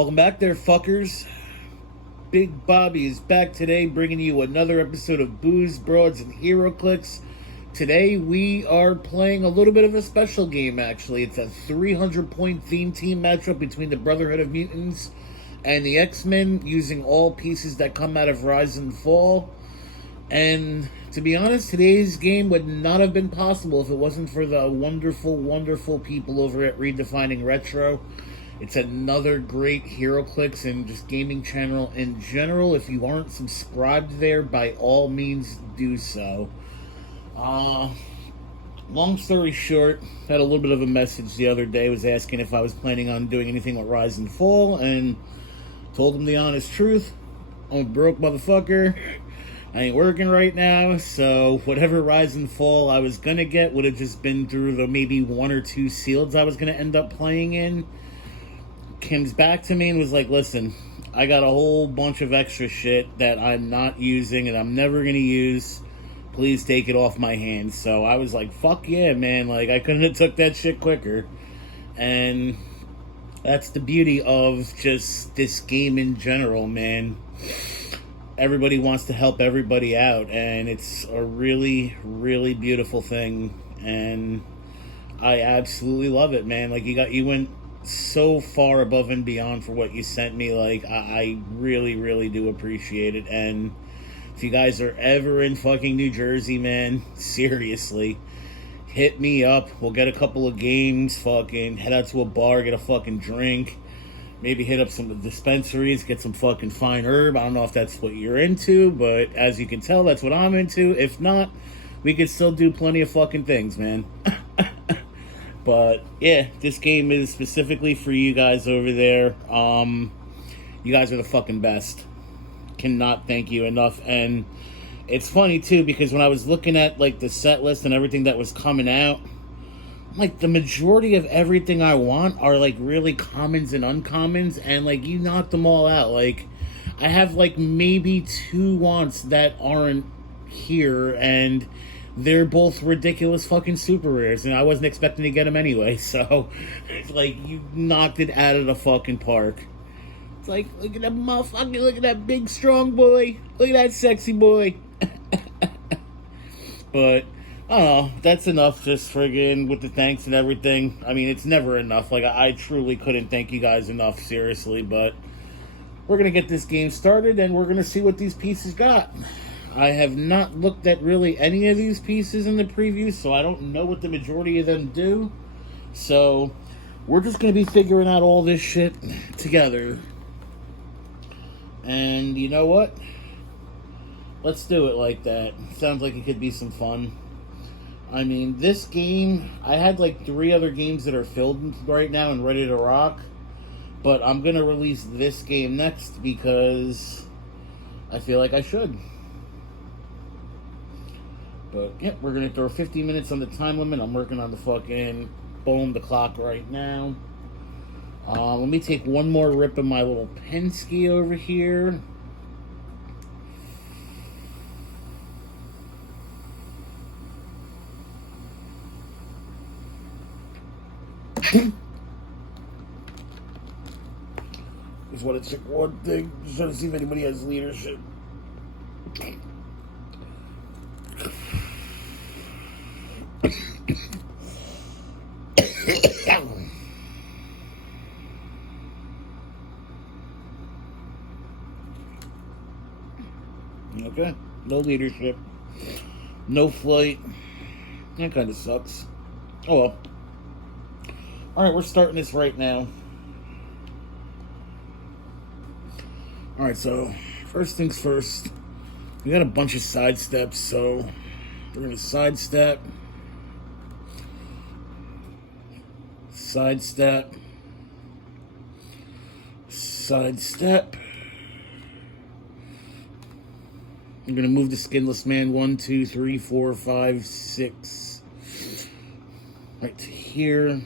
Welcome back there, fuckers. Big Bobby is back today, bringing you another episode of Booze, Broads, and Heroclix. Today, we are playing a little bit of a special game, actually. It's a 300-point theme team matchup between the Brotherhood of Mutants and the X-Men, using all pieces that come out of Rise and Fall. And to be honest, today's game would not have been possible if it wasn't for the wonderful, wonderful people over at Redefining Retro. It's another great Heroclix and just gaming channel in general. If you aren't subscribed there, by all means do so. Long story short, had a little bit of a message the other day, was asking if I was planning on doing anything with Rise and Fall, and told him the honest truth. I'm a broke motherfucker. I ain't working right now, so whatever Rise and Fall I was gonna get would have just been through the maybe one or two sealeds I was gonna end up playing in. Comes back to me and was like, listen, I got a whole bunch of extra shit that I'm not using and I'm never going to use. Please take it off my hands. So I was like, fuck yeah, man. Like, I couldn't have took that shit quicker. And that's the beauty of just this game in general, man. Everybody wants to help everybody out, and it's a really, really beautiful thing. And I absolutely love it, man. Like, you went so far above and beyond for what you sent me. Like, I really, really do appreciate it. And if you guys are ever in fucking New Jersey, man, seriously, hit me up. We'll get a couple of games, fucking head out to a bar, get a fucking drink, maybe hit up some dispensaries, get some fucking fine herb. I don't know if that's what you're into, but as you can tell, that's what I'm into. If not, we could still do plenty of fucking things, man. But yeah, this game is specifically for you guys over there. You guys are the fucking best. Cannot thank you enough. And it's funny too, because when I was looking at like the set list and everything that was coming out, like the majority of everything I want are like really commons and uncommons, and like you knocked them all out. Like I have like maybe two wants that aren't here, and they're both ridiculous fucking super rares, and I wasn't expecting to get them anyway, so it's like, you knocked it out of the fucking park. It's like, look at that motherfucker, look at that big strong boy, look at that sexy boy. But, I don't know, that's enough just friggin' with the thanks and everything. I mean, it's never enough, like, I truly couldn't thank you guys enough, seriously, but we're gonna get this game started, and we're gonna see what these pieces got. I have not looked at really any of these pieces in the preview, so I don't know what the majority of them do. So, we're just going to be figuring out all this shit together. And you know what? Let's do it like that. Sounds like it could be some fun. I mean, this game, I had like 3 other games that are filled right now and ready to rock. But I'm going to release this game next because I feel like I should. But, yep, we're going to throw 50 minutes on the time limit. I'm working on the fucking the clock right now. Let me take one more rip of my little Penske over here. Just want to check one thing. Just trying to see if anybody has leadership. Okay, no leadership, no flight. That kind of sucks. Oh well. Alright, we're starting this right now. Alright, so first things first, we got a bunch of side steps, so we're going to sidestep, sidestep, sidestep. I'm going to move the Skinless Man 1, 2, 3, 4, 5, 6 right to here.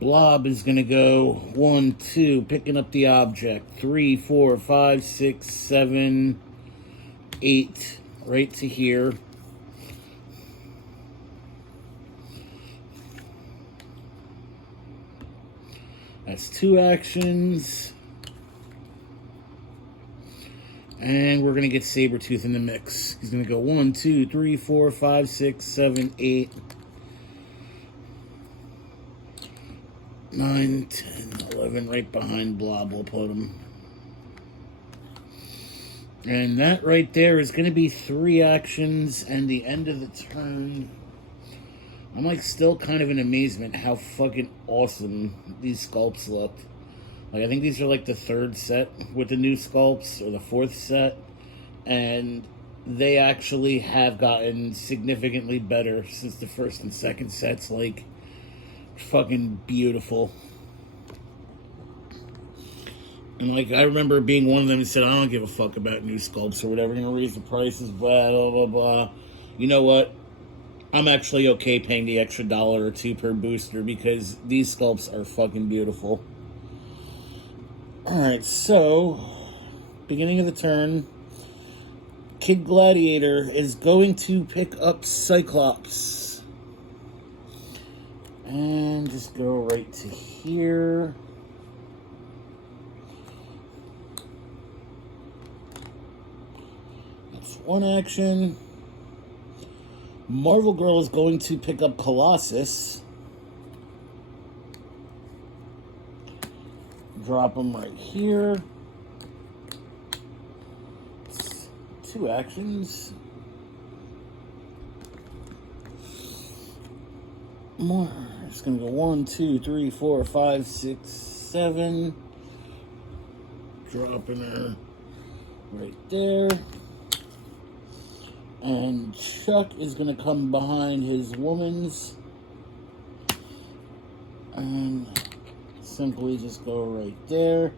Blob is going to go 1, 2, picking up the object. 3, 4, 5, 6, 7, 8, right to here. That's 2 actions. And we're going to get Sabretooth in the mix. He's going to go 1, 2, 3, 4, 5, 6, 7, 8, 9, 10, 11. Right behind Blob, we'll put him. And that right there is going to be 3 actions and the end of the turn. I'm like still kind of in amazement how fucking awesome these sculpts look. Like, I think these are like the 3rd set with the new sculpts, or the 4th set. And they actually have gotten significantly better since the 1st and 2nd sets. Like, fucking beautiful. And like, I remember being one of them who said, I don't give a fuck about new sculpts or whatever. You're going to raise the prices, blah, blah, blah, blah. You know what? I'm actually okay paying the extra $1 or $2 per booster because these sculpts are fucking beautiful. Alright, so, beginning of the turn, Kid Gladiator is going to pick up Cyclops. And just go right to here. That's 1 action. Marvel Girl is going to pick up Colossus. Drop him right here. 2 actions. More. It's going to go 1, 2, 3, 4, 5, 6, 7. Dropping her right there. And Chuck is going to come behind his woman's. And simply just go right there.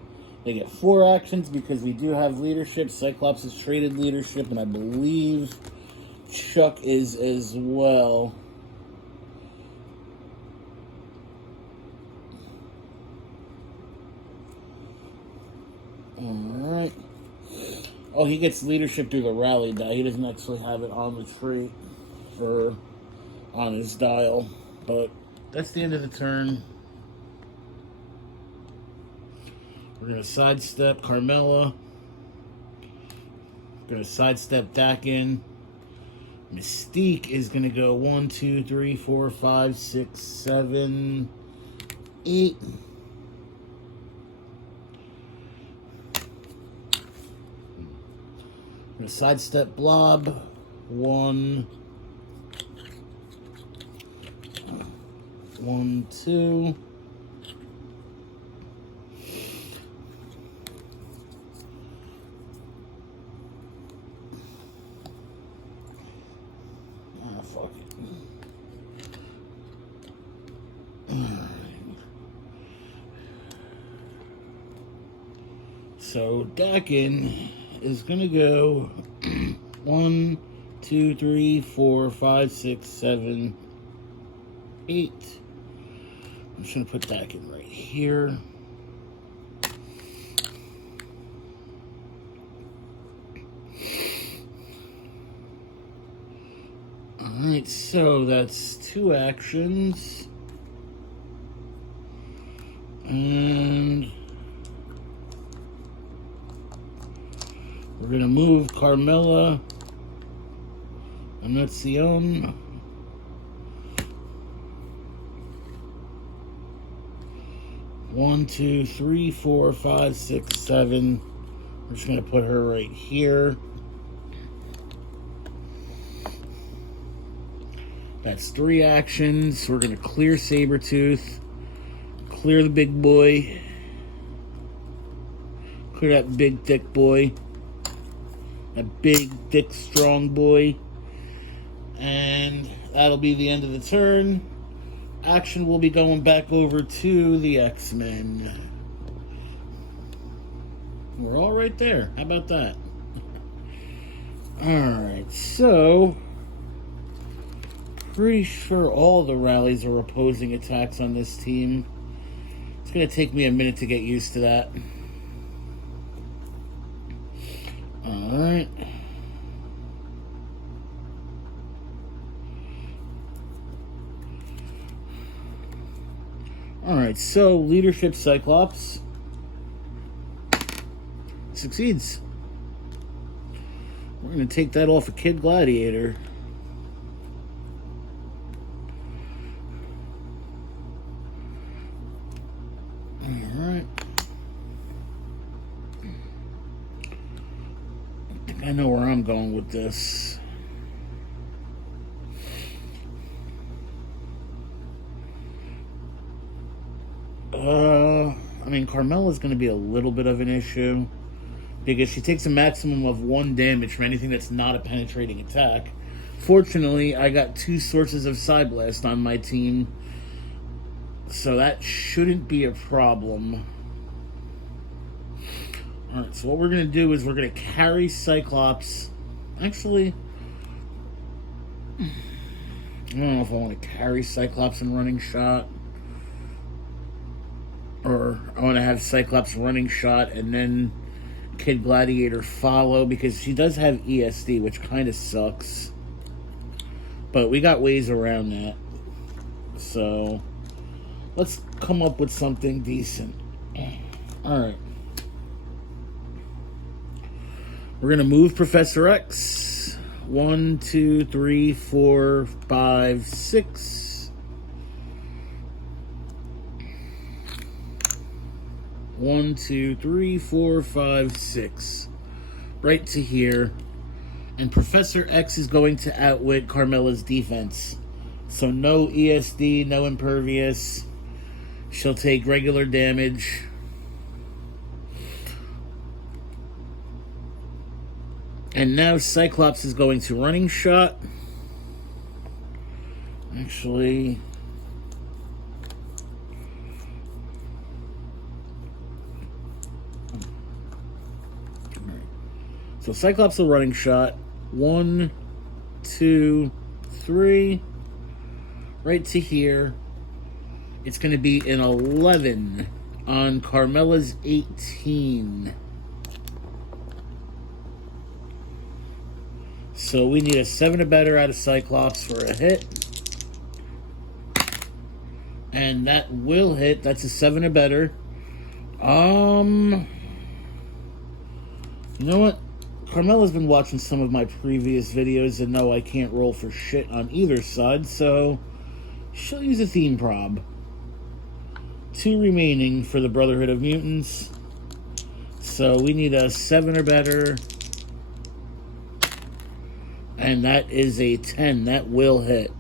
They get 4 actions because we do have leadership. Cyclops has traded leadership, and I believe Chuck is as well. Alright. Oh, he gets leadership through the rally die. He doesn't actually have it on the tree or on his dial. But that's the end of the turn. We're going to sidestep Carmella. We're going to sidestep Daken. Mystique is going to go 1, 2, 3, 4, 5, 6, 7, 8. I'm going to sidestep Blob. 1, 2. Ah, fuck it. So Daken is going to go 1, 2, 3, 4, 5, 6, 7, 8. I'm just going to put Daken right here. Alright, so that's 2 actions. And we're going to move Carmella, Unuscione. One, 2, 3, 4, 5, 6, 7. We're just going to put her right here. That's 3 actions. We're going to clear Sabretooth. Clear the big boy. Clear that big, thick boy. That big, thick, strong boy. And that'll be the end of the turn. Action will be going back over to the X-Men. We're all right there. How about that? Alright, so pretty sure all the rallies are opposing attacks on this team. It's going to take me a minute to get used to that. Alright. Alright, so leadership Cyclops succeeds. We're going to take that off of Kid Gladiator. Alright. I think I know where I'm going with this. I mean, Carmella's going to be a little bit of an issue because she takes a maximum of 1 damage from anything that's not a penetrating attack. Fortunately, I got 2 sources of Psyblast on my team, so that shouldn't be a problem. Alright, so what we're going to do is we're going to carry Cyclops. Actually, I don't know if I want to carry Cyclops in running shot, or I want to have Cyclops running shot and then Kid Gladiator follow, because she does have ESD, which kind of sucks. But we got ways around that. So let's come up with something decent. Alright. We're going to move Professor X. 1, 2, 3, 4, 5, 6. 1, 2, 3, 4, 5, 6. Right to here. And Professor X is going to outwit Carmella's defense. So no ESD, no impervious. She'll take regular damage. And now Cyclops is going to running shot. Actually, so Cyclops will running shot. 1, 2, 3. Right to here. It's going to be an 11 on Carmella's 18. So we need a 7 or better out of Cyclops for a hit. And that will hit. That's a 7 or better. You know what? Carmella's been watching some of my previous videos and know I can't roll for shit on either side, so she'll use a theme prob. 2 remaining for the Brotherhood of Mutants. So we need a 7 or better. And that is a 10. That will hit.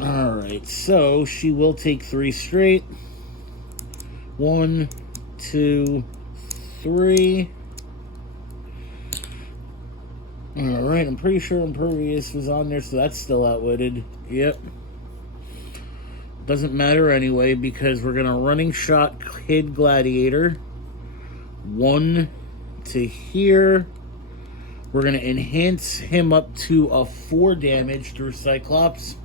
Alright, so she will take 3 straight. 1, 2, 3. Alright, I'm pretty sure Impervious was on there, so that's still outwitted. Yep. Doesn't matter anyway, because we're going to running shot Kid Gladiator. 1 to here. We're going to enhance him up to a 4 damage through Cyclops.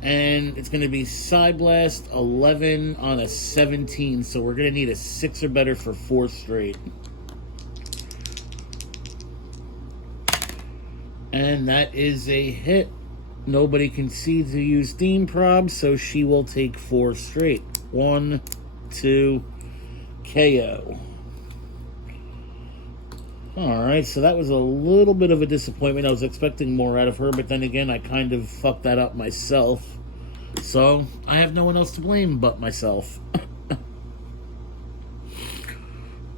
And it's going to be Psyblast 11 on a 17. So we're going to need a 6 or better for 4 straight. And that is a hit. Nobody can see to use theme prob, so she will take 4 straight. 1, 2, KO. Alright, so that was a little bit of a disappointment. I was expecting more out of her, but then again, I kind of fucked that up myself. So, I have no one else to blame but myself.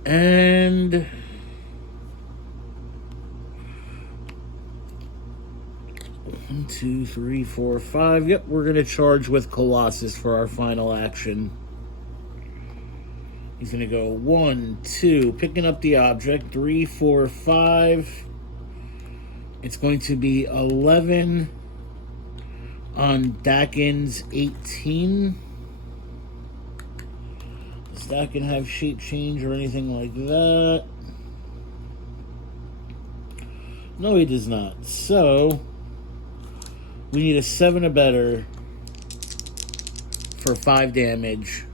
And 1, 2, 3, 4, 5. Yep, we're going to charge with Colossus for our final action. He's going to go 1, 2, picking up the object, 3, 4, 5. It's going to be 11 on Daken's 18. Does Daken have shape change or anything like that? No, he does not. So we need a 7 or better for 5 damage.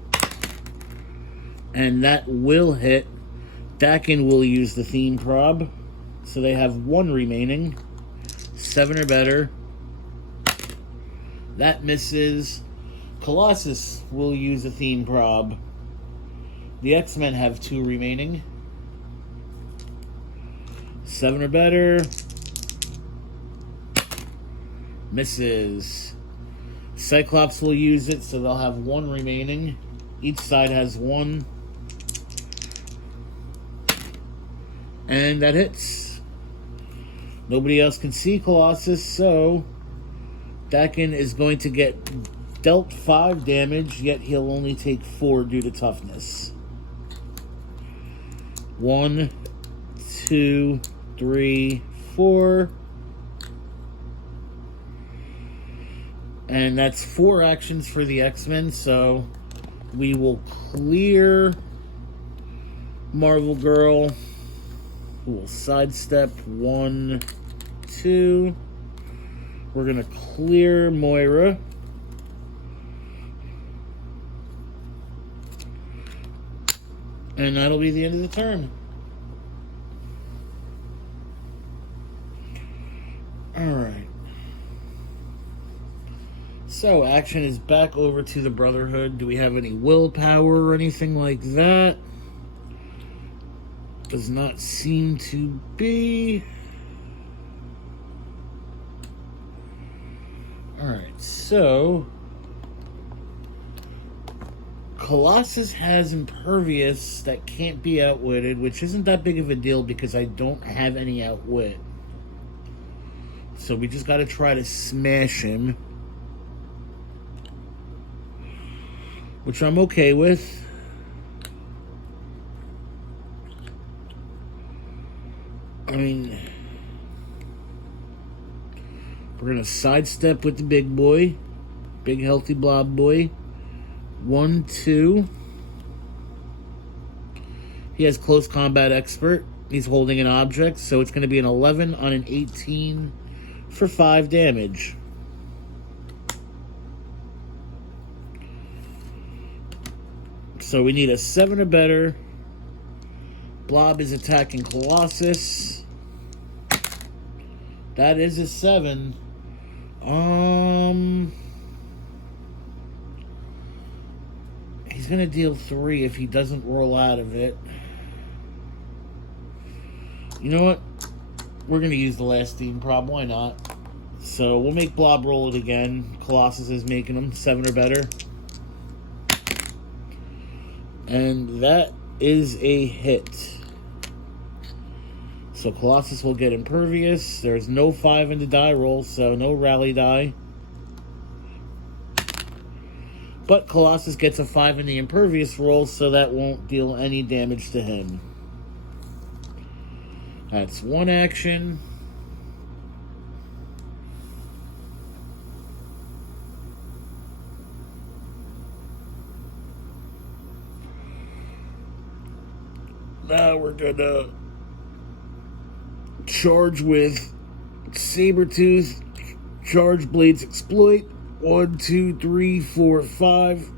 And that will hit. Daken will use the theme prob. So they have 1 remaining. 7 or better. That misses. Colossus will use a theme prob. The X-Men have 2 remaining. 7 or better. Misses. Cyclops will use it, so they'll have 1 remaining. Each side has 1. And that hits. Nobody else can see Colossus, so Daken is going to get dealt 5 damage, yet he'll only take 4 due to toughness. 1, 2, 3, 4. And that's 4 actions for the X-Men, so we will clear Marvel Girl. We'll sidestep 1, 2. We're going to clear Moira. And that'll be the end of the turn. Alright. So, action is back over to the Brotherhood. Do we have any willpower or anything like that? Does not seem to be. Alright, so Colossus has Impervious that can't be outwitted, which isn't that big of a deal because I don't have any outwit. So we just gotta try to smash him, which I'm okay with. I mean, we're going to sidestep with the big boy. Big, healthy blob boy. 1, 2. He has close combat expert. He's holding an object, so it's going to be an 11 on an 18 for 5 damage. So we need a 7 or better. Blob is attacking Colossus. That is a 7. He's gonna deal 3 if he doesn't roll out of it. You know what? We're gonna use the last theme prob. Why not? So we'll make Blob roll it again. Colossus is making him 7 or better. And that is a hit. So Colossus will get Impervious. There's no 5 in the die roll, so no rally die. But Colossus gets a 5 in the Impervious roll, so that won't deal any damage to him. That's 1 action. Now we're gonna charge with Sabretooth. Charge Blades Exploit. 1, 2, 3, 4, 5.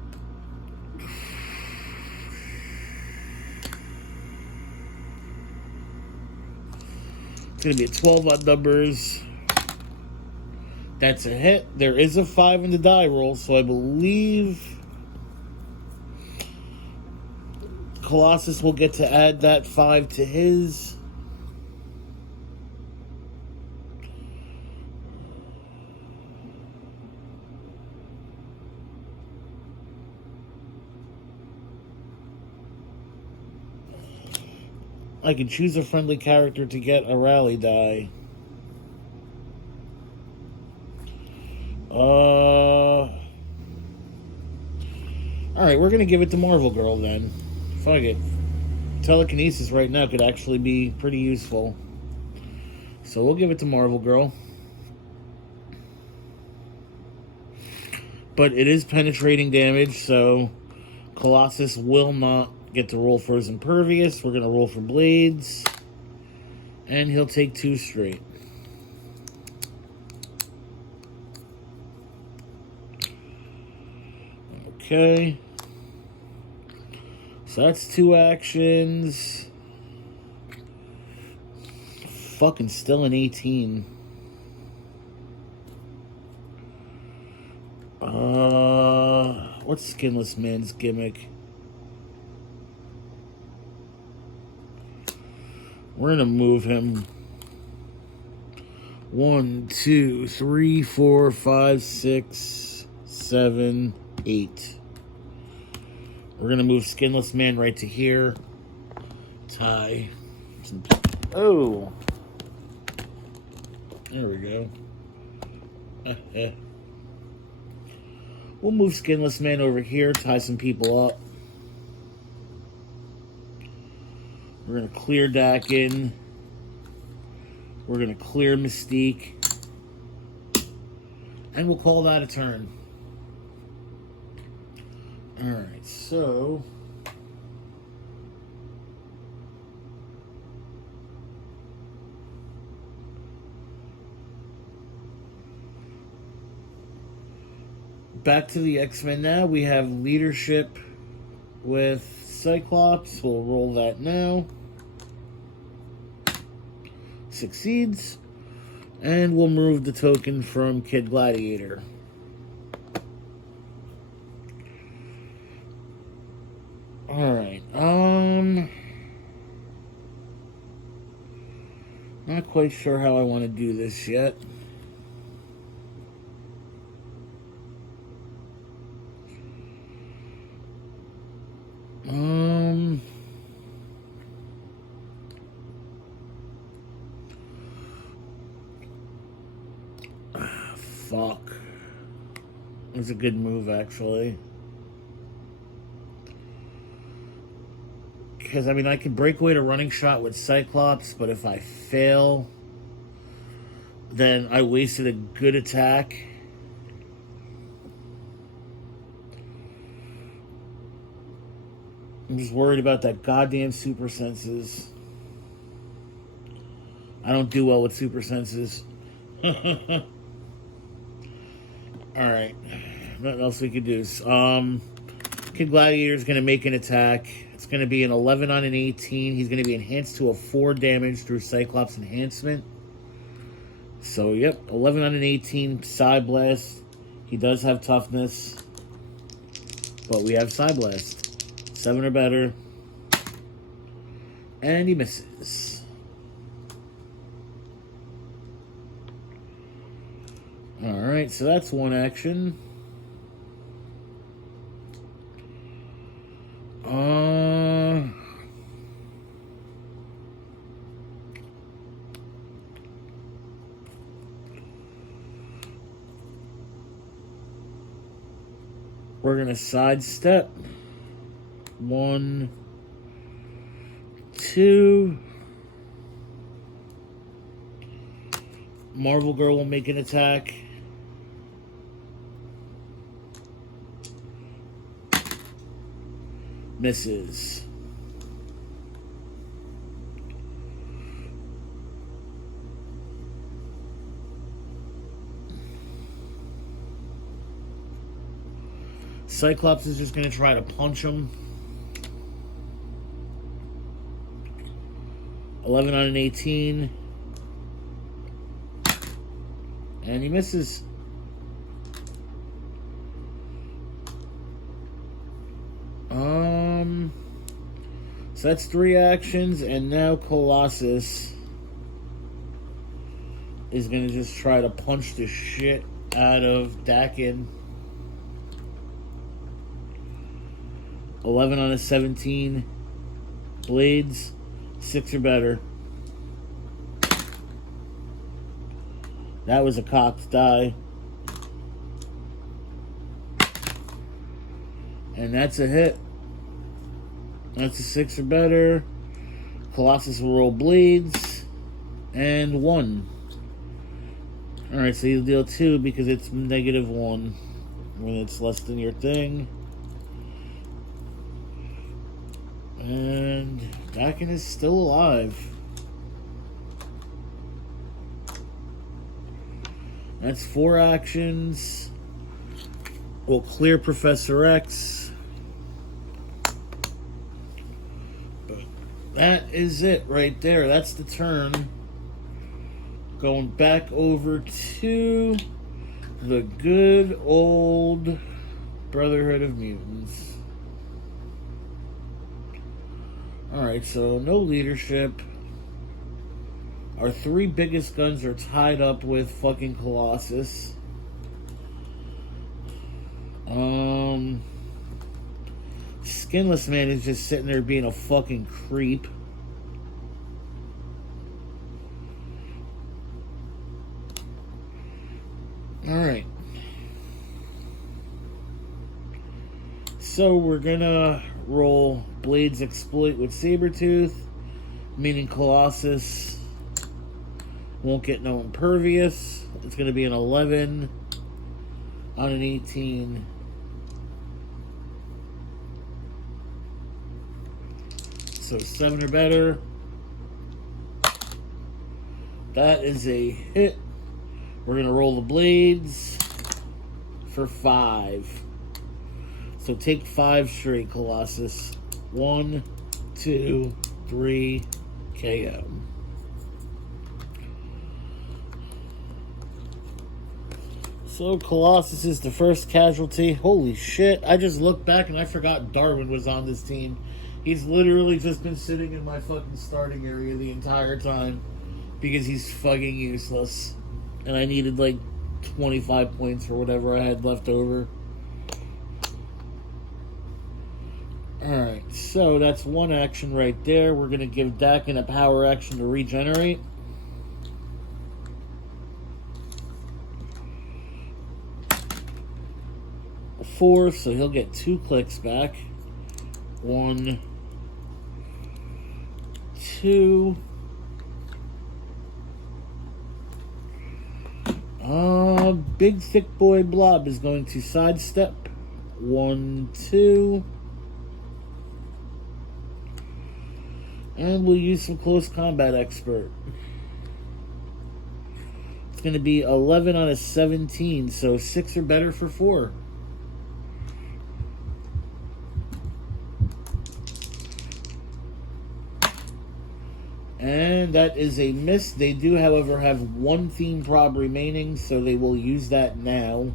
It's gonna be a 12 on numbers. That's a hit. There is a 5 in the die roll, so I believe Colossus will get to add that 5 to his. I can choose a friendly character to get a rally die. Alright, we're gonna give it to Marvel Girl then. Fuck it. Telekinesis right now could actually be pretty useful. So we'll give it to Marvel Girl. But it is penetrating damage, so Colossus will not get to roll for his Impervious. We're going to roll for Blades. And he'll take 2 straight. Okay. So that's 2 actions. Fucking still an 18. What's Skinless Man's gimmick? We're gonna move him 1, 2, 3, 4, 5, 6, 7, 8. We're gonna move Skinless Man right to here. Tie. Oh, there we go. We'll move Skinless Man over here, tie some people up. We're going to clear Daken. We're going to clear Mystique. And we'll call that a turn. Alright, so... back to the X-Men now. We have leadership with Cyclops. We'll roll that now. Succeeds. And we'll move the token from Kid Gladiator. Alright, not quite sure how I want to do this yet. Fuck. It was a good move, actually. Because, I mean, I could break away to running shot with Cyclops, but if I fail, then I wasted a good attack. I'm just worried about that goddamn super senses. I don't do well with super senses. Alright. Nothing else we could do. Kid Gladiator is going to make an attack. It's going to be an 11 on an 18. He's going to be enhanced to a 4 damage through Cyclops enhancement. So, yep. 11 on an 18. Psy Blast. He does have toughness. But we have Psy Blast. 7 or better. And he misses. Alright, so that's one action. We're going to sidestep. 1, 2. Marvel Girl will make an attack. Misses. Cyclops is just going to try to punch him. 11 on an 18. And he misses. So that's 3 actions, and now Colossus is going to just try to punch the shit out of Daken. 11 on a 17. Blades, 6 or better. That was a cocked die. And that's a hit. That's a 6 or better. Colossus will roll bleeds. And 1. Alright, so you'll deal 2 because it's -1 when it's less than your thing. And Daken is still alive. That's 4 actions. We'll clear Professor X. But that is it right there. That's the turn. Going back over to the good old Brotherhood of Mutants. Alright, so no leadership. Our 3 biggest guns are tied up with fucking Colossus. Skinless Man is just sitting there being a fucking creep. Alright. So we're gonna roll Blades Exploit with Sabretooth, meaning Colossus won't get no impervious. It's gonna be an 11 on an 18. So 7 or better. That is a hit. We're going to roll the blades for 5. So take 5 straight, Colossus. 1, 2, 3, KO. So Colossus is the first casualty. Holy shit. I just looked back and I forgot Darwin was on this team. He's literally just been sitting in my fucking starting area the entire time because he's fucking useless. And I needed like 25 points or whatever I had left over. Alright, so that's 1 action right there. We're going to give Daken a power action to regenerate. A 4, so he'll get 2 clicks back. 1, 2. Big thick boy Blob is going to sidestep. 1, 2. And we'll use some close combat expert. It's going to be 11 on a 17, so 6 or better for 4. And that is a miss. They do, however, have 1 theme prob remaining, so they will use that now.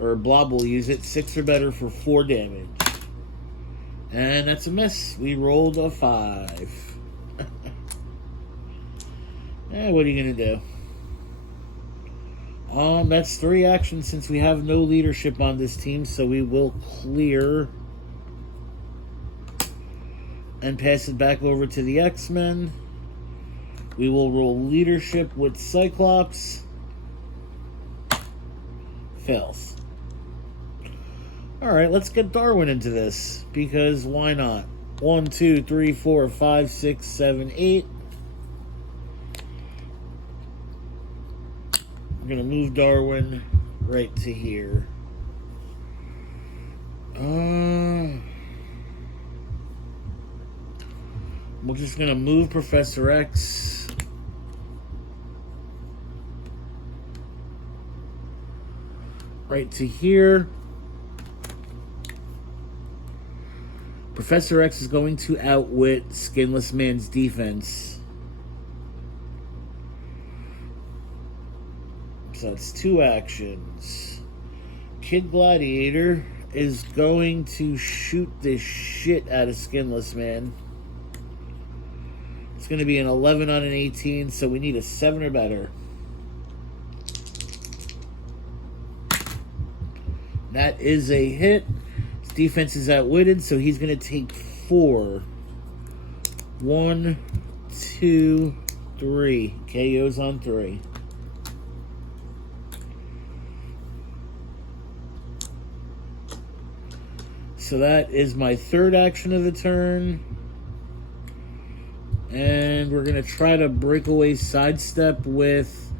Or Blob will use it. 6 or better for 4 damage. And that's a miss. We rolled a 5. What are you going to do? That's 3 actions since we have no leadership on this team, so we will clear and pass it back over to the X-Men. We will roll leadership with Cyclops. Fails. Alright, let's get Darwin into this, because why not? 1, 2, 3, 4, 5, 6, 7, 8. I'm going to move Darwin right to here. We're just going to move Professor X right to here. Professor X is going to outwit Skinless Man's defense. So that's 2 actions. Kid Gladiator is going to shoot the shit out of Skinless Man. It's going to be an 11 on an 18, so we need a 7 or better. That is a hit. His defense is outwitted, so he's going to take 4. 1, 2, 3. KO's on 3. So that is my 3rd action of the turn. And we're going to try to break away sidestep with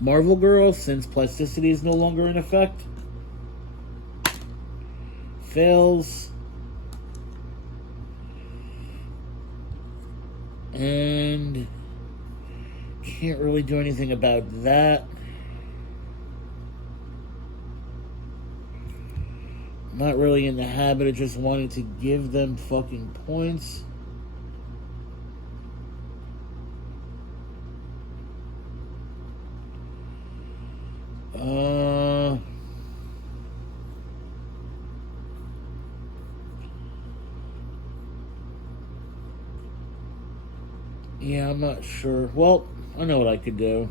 Marvel Girl since plasticity is no longer in effect. Fails. And can't really do anything about that. Not really in the habit of just wanting to give them fucking points. Yeah, I'm not sure. Well, I know what I could do.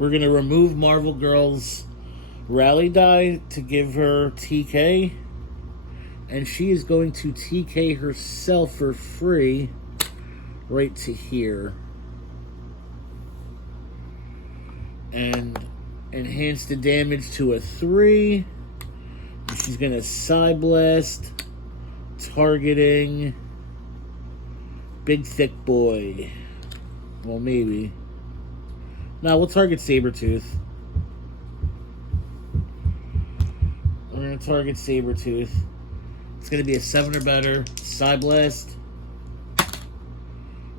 We're going to remove Marvel Girl's rally die to give her TK. And she is going to TK herself for free right to here. And enhance the damage to a 3. And she's going to Psy Blast, targeting Big Thick Boy. Well, maybe. No, we'll target Sabretooth. We're going to target Sabretooth. It's going to be a 7 or better. Psy Blast.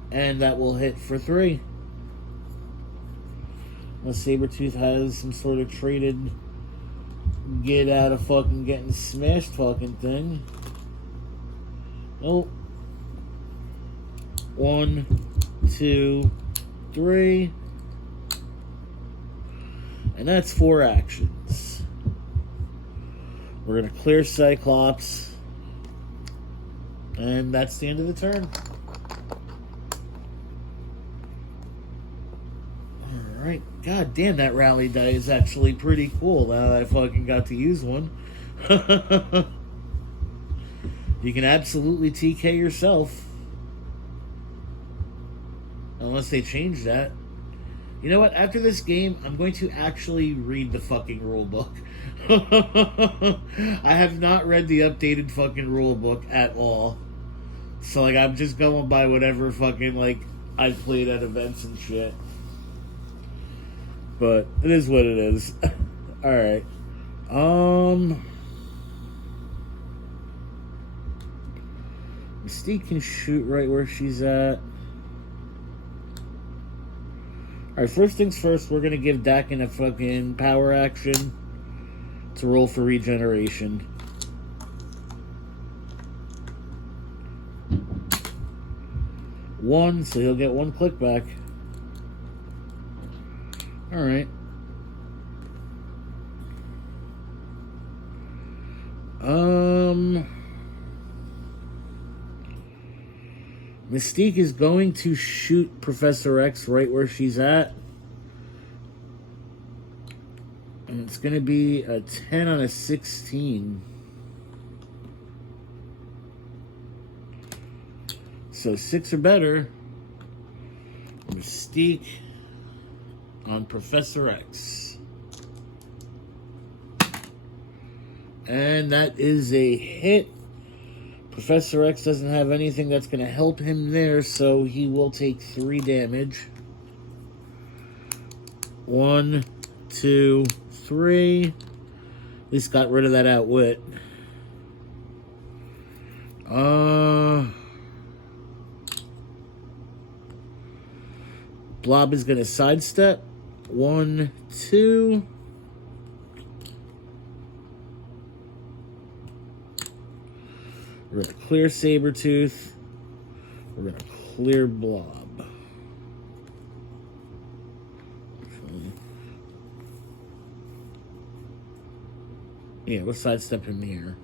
And that will hit for 3. Unless Sabretooth has some sort of traded get out of fucking getting smashed fucking thing. Oh. 1, 2, 3. And that's 4 actions. We're going to clear Cyclops. And that's the end of the turn. Alright. God damn, that rally die is actually pretty cool now that I fucking got to use one. You can absolutely TK yourself. Unless they change that. You know what? After this game, I'm going to actually read the fucking rule book. I have not read the updated fucking rule book at all. So, like, I'm just going by whatever fucking, like, I've played at events and shit. But it is what it is. Alright. Mystique can shoot right where she's at. Alright, first things first, we're gonna give Daken a fucking power action to roll for regeneration. One, so he'll get 1 click back. Alright. Mystique is going to shoot Professor X right where she's at. And it's going to be a 10 on a 16. So 6 or better. Mystique on Professor X. And that is a hit. Professor X doesn't have anything that's going to help him there, so he will take 3 damage. 1, 2, 3. At least got rid of that outwit. Blob is going to sidestep. 1, 2. We're going to clear Sabretooth. We're going to clear Blob. Yeah, we'll sidestep him here.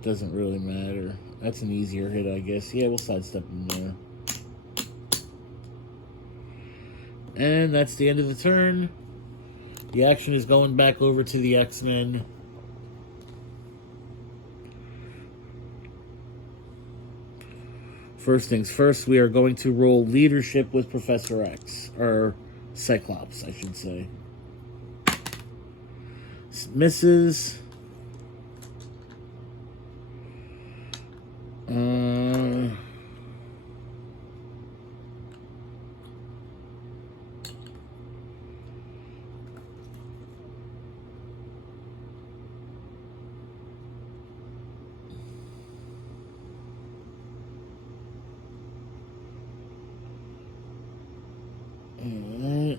Doesn't really matter. That's an easier hit, I guess. Yeah, we'll sidestep him there. And that's the end of the turn. The action is going back over to the X-Men. First things first, we are going to roll leadership with Professor X. Or Cyclops, I should say. Misses. Alright.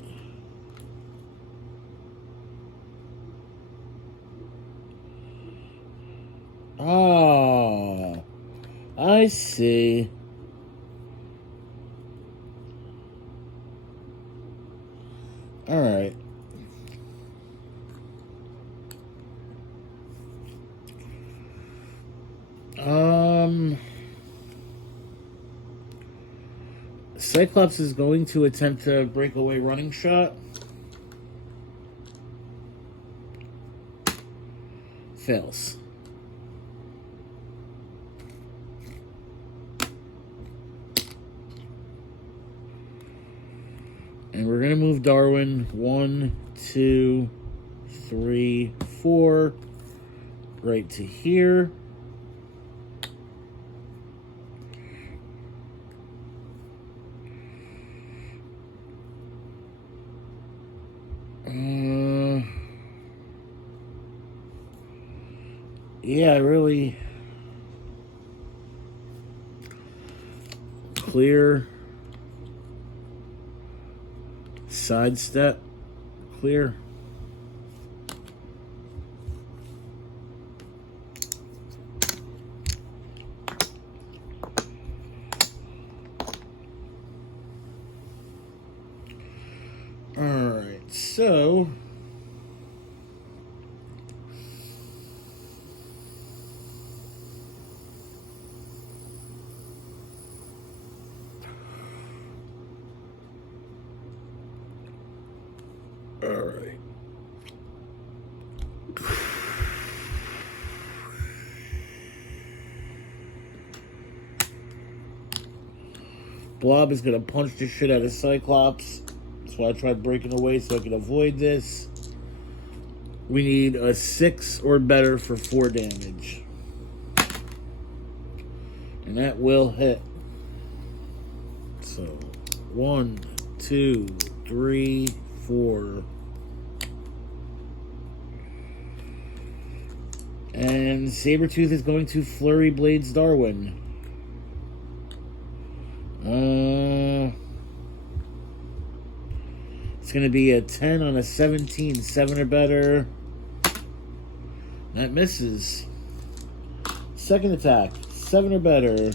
Oh, I see. Alright. Cyclops is going to attempt a breakaway running shot. Fails. And we're going to move Darwin 1, 2, 3, 4 right to here. Yeah, really clear, sidestep, clear. All right, so all right. Blob is going to punch the shit out of Cyclops. That's why I tried breaking away so I could avoid this. We need a 6 or better for 4 damage. And that will hit. So, 1, 2, 3, 4. And Sabretooth is going to Flurry Blades Darwin. It's going to be a 10 on a 17. 7 or better. That misses. Second attack. 7 or better.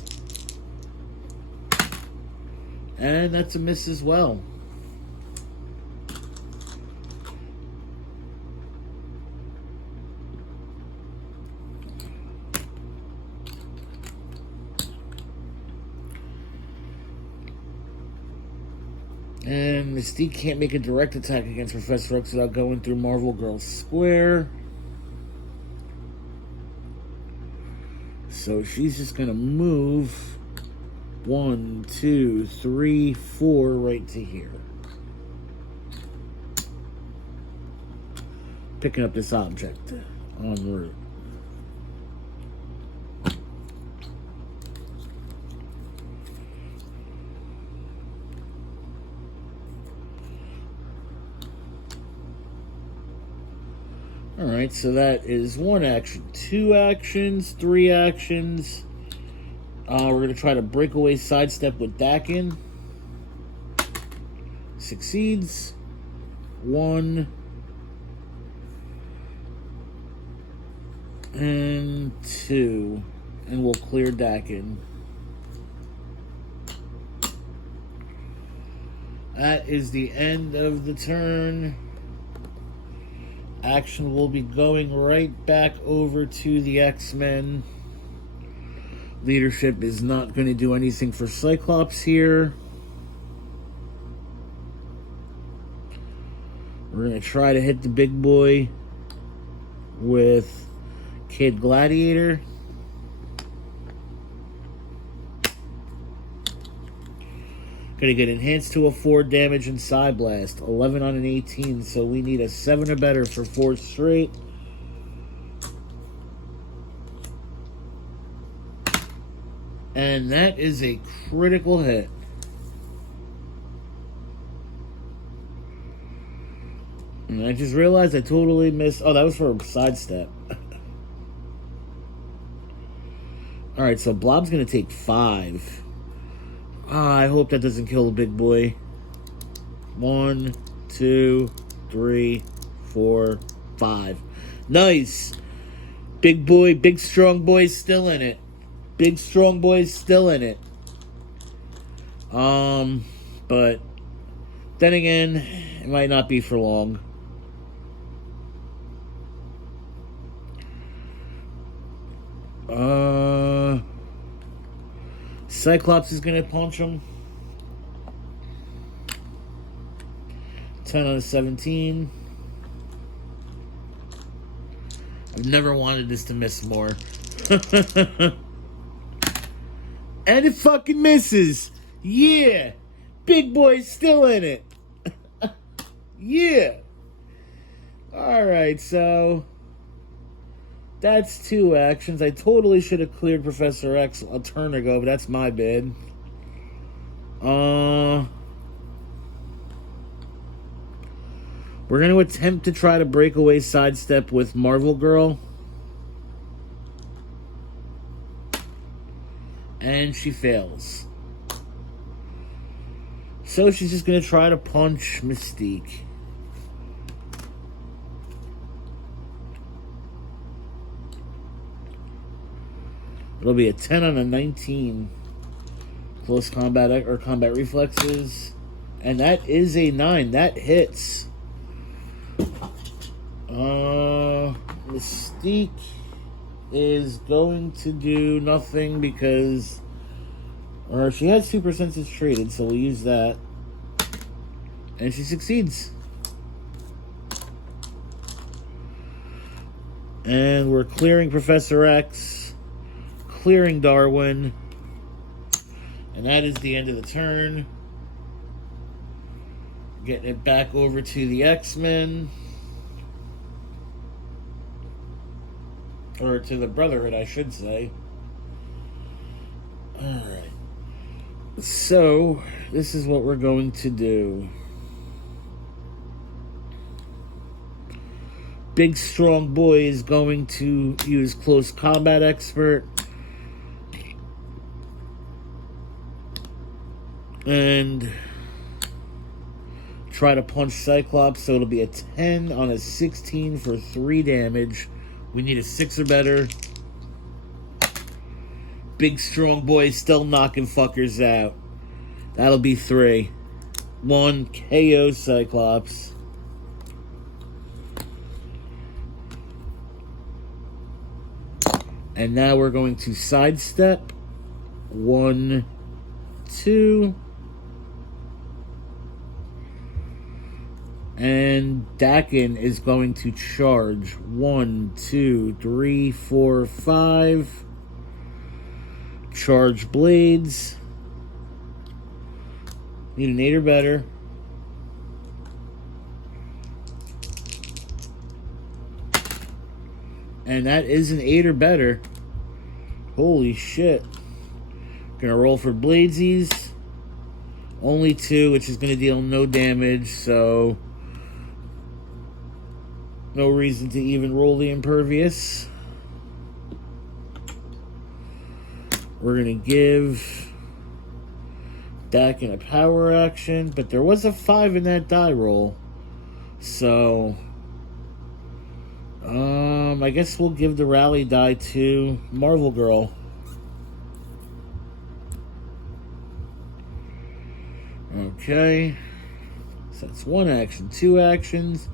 And that's a miss as well. And Mystique can't make a direct attack against Professor X without going through Marvel Girl Square. So she's just going to move 1, 2, 3, 4 right to here. Picking up this object en route. Alright, so that is 1 action, 2 actions, 3 actions. We're going to try to break away sidestep with Daken. Succeeds. 1. And 2. And we'll clear Daken. That is the end of the turn. Action will be going right back over to the X-Men. Leadership is not going to do anything for Cyclops here. We're going to try to hit the big boy with Kid Gladiator. Going to get enhanced to a 4 damage and side blast. 11 on an 18, so we need a 7 or better for 4 straight. And that is a critical hit. And I just realized I totally missed... Oh, that was for a sidestep. Alright, so Blob's going to take 5. I hope that doesn't kill the big boy. 1, 2, 3, 4, 5. Nice. Big boy, big strong boy's still in it. Big strong boy's still in it. But then again, it might not be for long. Cyclops is gonna punch him. 10 out of 17. I've never wanted this to miss more. And it fucking misses. Yeah. Big boy's still in it. Yeah. Alright, so that's 2 actions. I totally should have cleared Professor X a turn ago, but that's my bad. We're going to attempt to try to break away sidestep with Marvel Girl. And she fails. So she's just going to try to punch Mystique. It'll be a 10 on a 19. Close combat or combat reflexes. And that is a 9. That hits. Mystique is going to do nothing because she has super senses traded, so we'll use that. And she succeeds. And we're clearing Professor X, clearing Darwin, and that is the end of the turn. Getting it back over to the X-Men. Or to the Brotherhood, I should say. Alright. So, this is what we're going to do. Big strong boy is going to use close combat expert. And try to punch Cyclops, so it'll be a 10 on a 16 for 3 damage. We need a 6 or better. Big strong boy still knocking fuckers out. That'll be 3. 1 KO Cyclops. And now we're going to sidestep. 1, 2. And Daken is going to charge. 1, 2, 3, 4, 5. Charge blades. Need an 8 or better. And that is an 8 or better. Holy shit. Gonna roll for bladesies. Only 2, which is gonna deal no damage, so no reason to even roll the impervious. We're going to give Daken a power action, but there was a 5 in that die roll. So, I guess we'll give the rally die to Marvel Girl. Okay. So that's 1 action. 2 actions.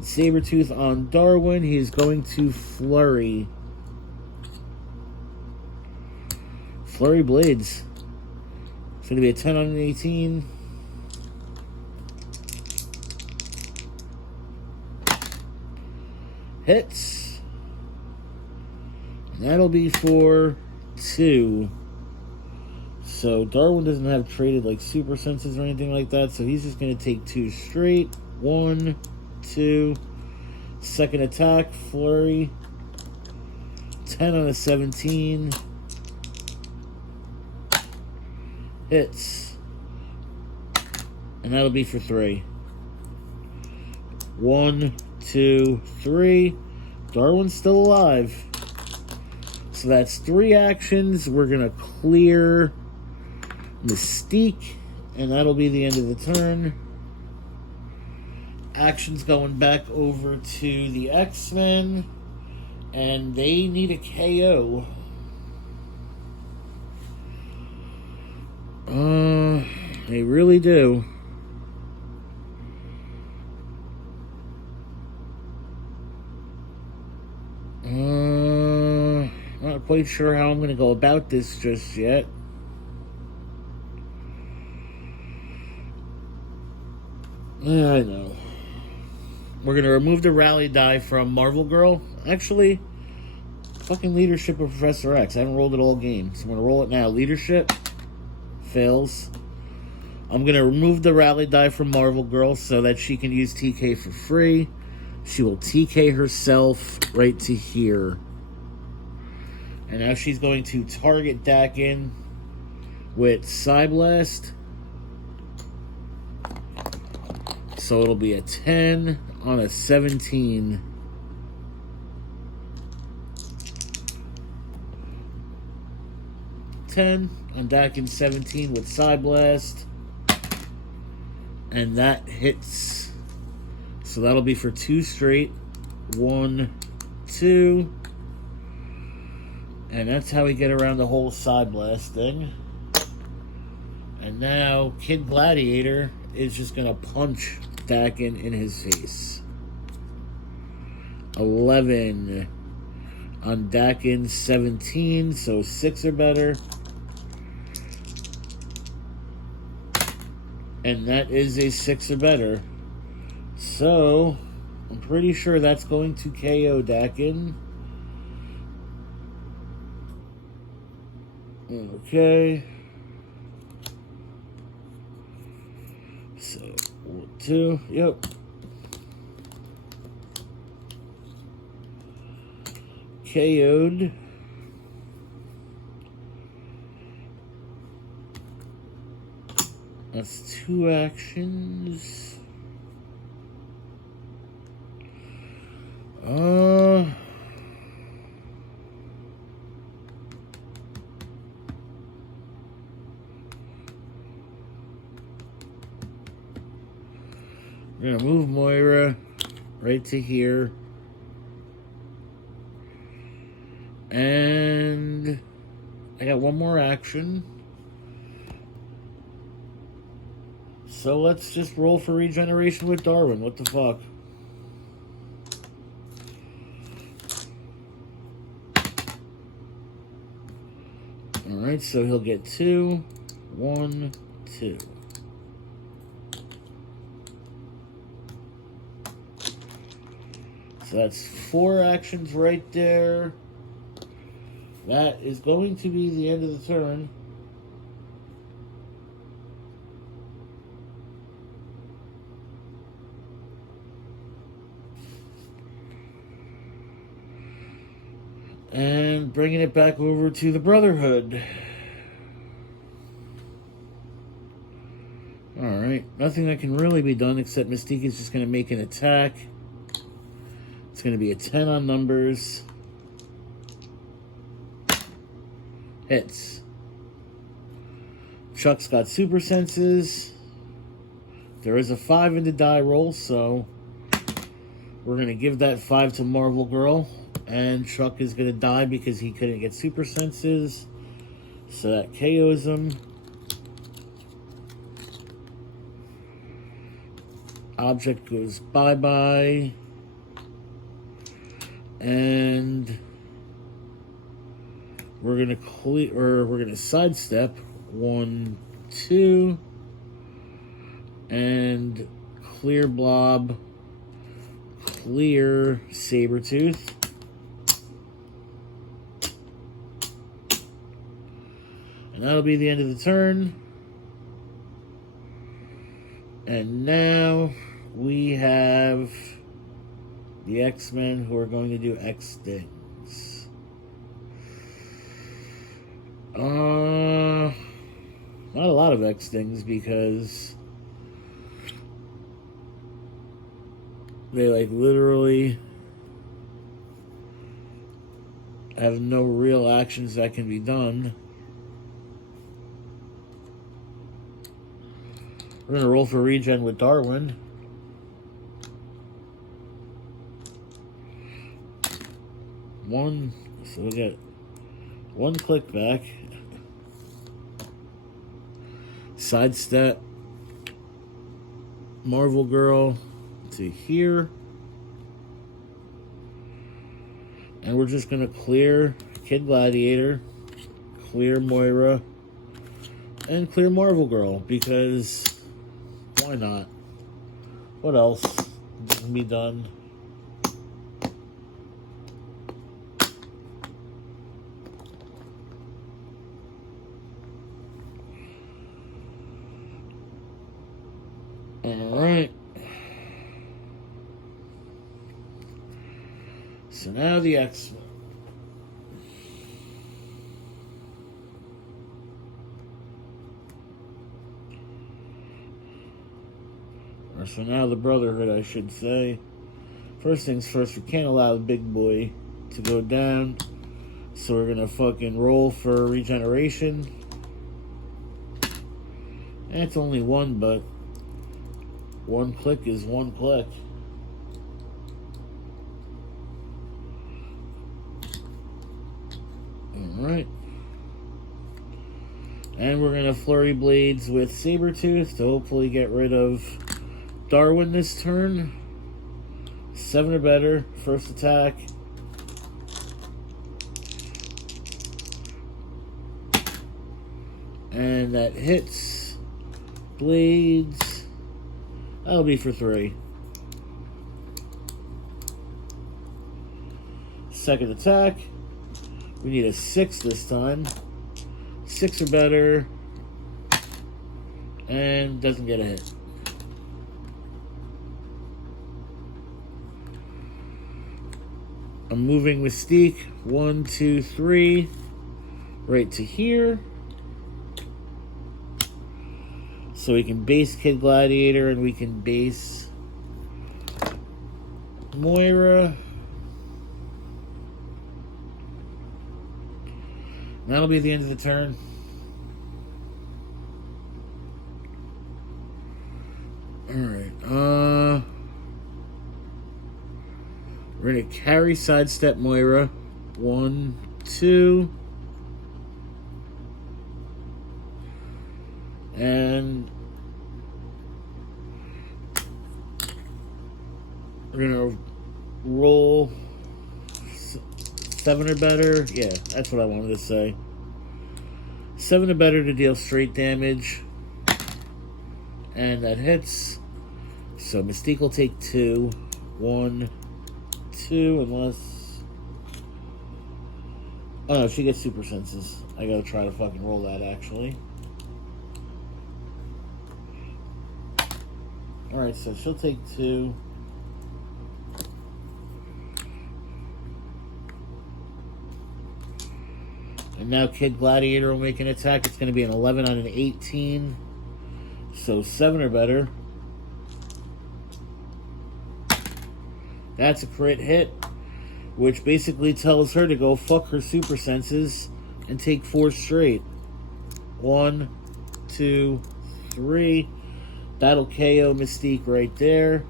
Sabretooth on Darwin. He's going to flurry. Flurry blades. It's going to be a 10 on an 18. Hits. And that'll be for 2. So Darwin doesn't have traded like super senses or anything like that, so he's just going to take 2 straight. 1, 2. Second attack, flurry. 10 on a 17. Hits. And that'll be for 3. 1, 2, 3. Darwin's still alive. So that's 3 actions. We're going to clear Mystique, and that'll be the end of the turn. Actions going back over to the X-Men, and they need a KO. They really do. Not quite sure how I'm going to go about this just yet. Yeah, I know. We're going to remove the rally die from Marvel Girl. Actually, fucking leadership of Professor X. I haven't rolled it all game, so I'm going to roll it now. Leadership. Fails. I'm going to remove the rally die from Marvel Girl so that she can use TK for free. She will TK herself right to here. And now she's going to target Daken with Psyblast. So it'll be a 10 on a 17. On Daken 17 with Psyblast. And that hits. So that'll be for 2 straight. 1, 2. And that's how we get around the whole Psyblast thing. And now Kid Gladiator is just going to punch Daken in his face. 11 on Daken 17, so 6 or better. And that is a 6 or better. So, I'm pretty sure that's going to KO Daken. Okay. So, 1, 2, yep. KO'd. That's 2 actions. We're gonna move Moira right to here. And I got one more action. So let's just roll for regeneration with Darwin. What the fuck? Alright, so he'll get 2. 1, 2. So that's 4 actions right there. That is going to be the end of the turn. And bringing it back over to the Brotherhood. Alright, nothing that can really be done except Mystique is just going to make an attack. It's going to be a 10 on numbers. Hits. Chuck's got super senses. There is a 5 in the die roll, so we're going to give that 5 to Marvel Girl. And Chuck is going to die because he couldn't get super senses. So that KOs him. Object goes bye-bye. And we're gonna we're gonna sidestep 1, 2, and clear Blob, clear Sabretooth. And that'll be the end of the turn. And now we have the X-Men who are going to do X things. Not a lot of X things because they like literally have no real actions that can be done. We're going to roll for regen with Darwin. So we get 1 click back. Sidestep Marvel Girl to here. And we're just going to clear Kid Gladiator, clear Moira, and clear Marvel Girl because why not? What else can be done? Alright. So now the X-Men. Or so now the Brotherhood, I should say. First things first, we can't allow the big boy to go down. So we're gonna fucking roll for regeneration. And it's only one, but one click is one click. Alright. And we're going to Flurry Blades with Sabretooth to hopefully get rid of Darwin this turn. 7 or better. First attack. And that hits. Blades. That'll be for 3. Second attack. We need a 6 this time. 6 or better. And doesn't get a hit. I'm moving Mystique. 1, 2, 3. Right to here. So we can base Kid Gladiator and we can base Moira. That'll be the end of the turn. Alright, we're gonna carry sidestep Moira. 1, 2. And we're gonna roll 7 or better. Yeah, that's what I wanted to say. 7 or better to deal straight damage. And that hits. So Mystique will take 2. 1, 2, unless... Oh no, she gets super senses. I gotta try to fucking roll that, actually. Alright, so she'll take 2. And now Kid Gladiator will make an attack. It's going to be an 11 on an 18. So 7 or better. That's a crit hit, which basically tells her to go fuck her super senses and take 4 straight. 1, 2, 3. That'll KO Mystique right there.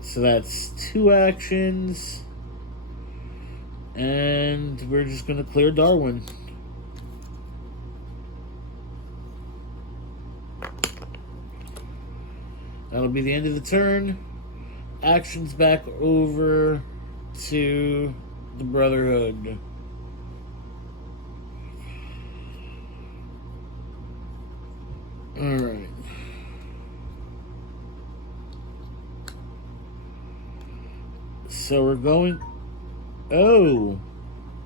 So that's 2 actions. And we're just going to clear Darwin. That'll be the end of the turn. Actions back over to the Brotherhood. Alright. So we're going... Oh!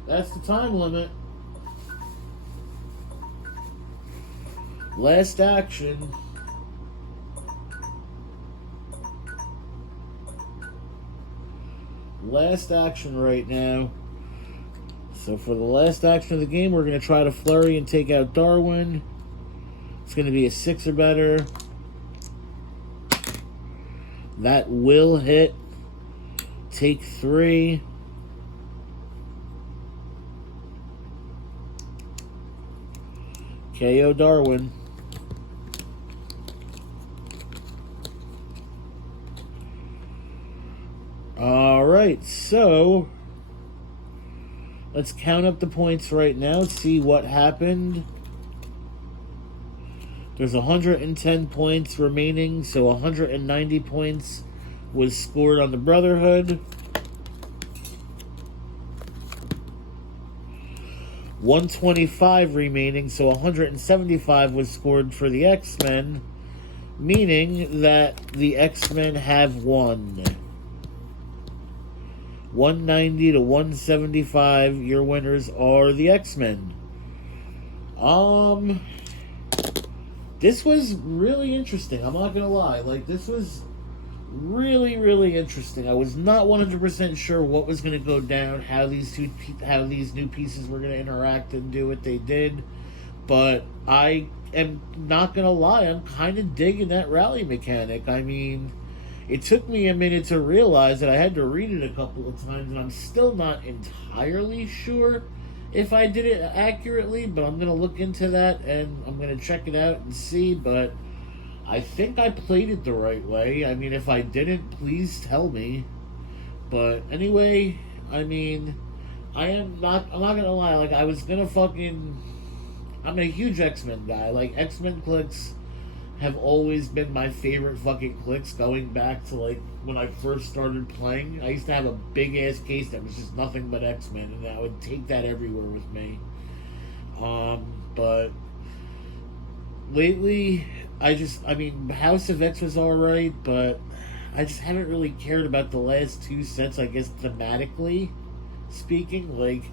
That's the time limit. Last action. Last action right now. So for the last action of the game, we're going to try to flurry and take out Darwin. It's going to be a 6 or better. That will hit. Take 3. KO Darwin. Alright, so let's count up the points right now, see what happened. There's 110 points remaining, so 190 points was scored on the Brotherhood. 125 remaining, so 175 was scored for the X-Men, meaning that the X-Men have won. 190 to 175, your winners are the X-Men. This was really interesting, I'm not gonna lie. Like, this was really, really interesting. I was not 100% sure what was going to go down, how these new pieces were going to interact and do what they did. But I am not going to lie, I'm kind of digging that rally mechanic. I mean, it took me a minute to realize that I had to read it a couple of times, and I'm still not entirely sure if I did it accurately, but I'm going to look into that and I'm going to check it out and see. But I think I played it the right way. I mean, if I didn't, please tell me. But anyway, I mean, I'm not gonna lie, like, I'm a huge X-Men guy. Like, X-Men clicks have always been my favorite fucking clicks, going back to, like, when I first started playing. I used to have a big-ass case that was just nothing but X-Men, and I would take that everywhere with me. But lately, House of X was alright, but I just haven't really cared about the last two sets, I guess, thematically speaking, like,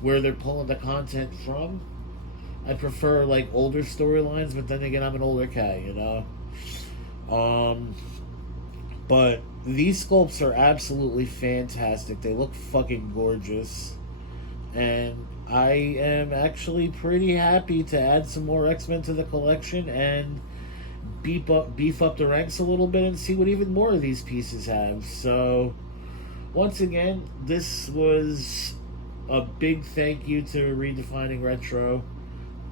where they're pulling the content from. I prefer, like, older storylines, but then again, I'm an older cat, you know? But these sculpts are absolutely fantastic. They look fucking gorgeous. And I am actually pretty happy to add some more X-Men to the collection and beef up the ranks a little bit and see what even more of these pieces have. So, once again, this was a big thank you to Redefining Retro.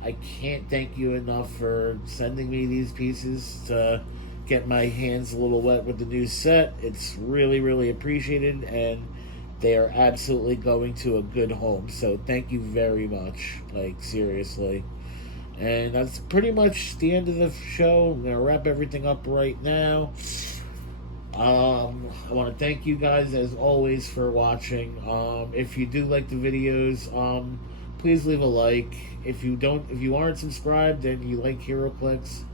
I can't thank you enough for sending me these pieces to get my hands a little wet with the new set. It's really, really appreciated, and they are absolutely going to a good home. So thank you very much. Like, seriously. And that's pretty much the end of the show. I'm going to wrap everything up right now. I want to thank you guys, as always, for watching. If you do like the videos, please leave a like. If you aren't subscribed and you like Heroclix,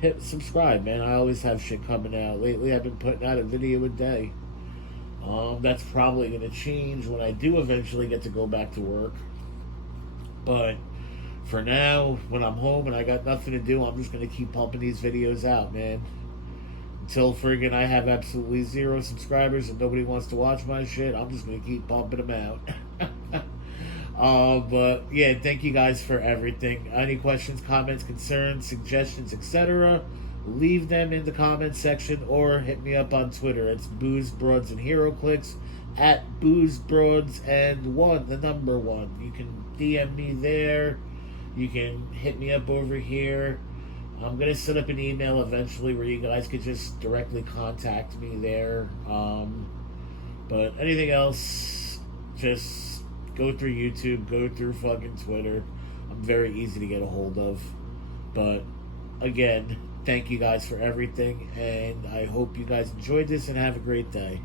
hit subscribe, man. I always have shit coming out. Lately, I've been putting out a video a day. That's probably going to change when I do eventually get to go back to work. But for now, when I'm home and I got nothing to do, I'm just going to keep pumping these videos out, man. Until friggin' I have absolutely 0 subscribers and nobody wants to watch my shit, I'm just going to keep pumping them out. But yeah, thank you guys for everything. Any questions, comments, concerns, suggestions, etc., leave them in the comments section or hit me up on Twitter. It's Booze, Broads, and Heroclix at Booze, Broads, and 1, the number 1. You can DM me there. You can hit me up over here. I'm going to set up an email eventually where you guys could just directly contact me there. But anything else, just go through YouTube, go through fucking Twitter. I'm very easy to get a hold of. But again, thank you guys for everything, and I hope you guys enjoyed this and have a great day.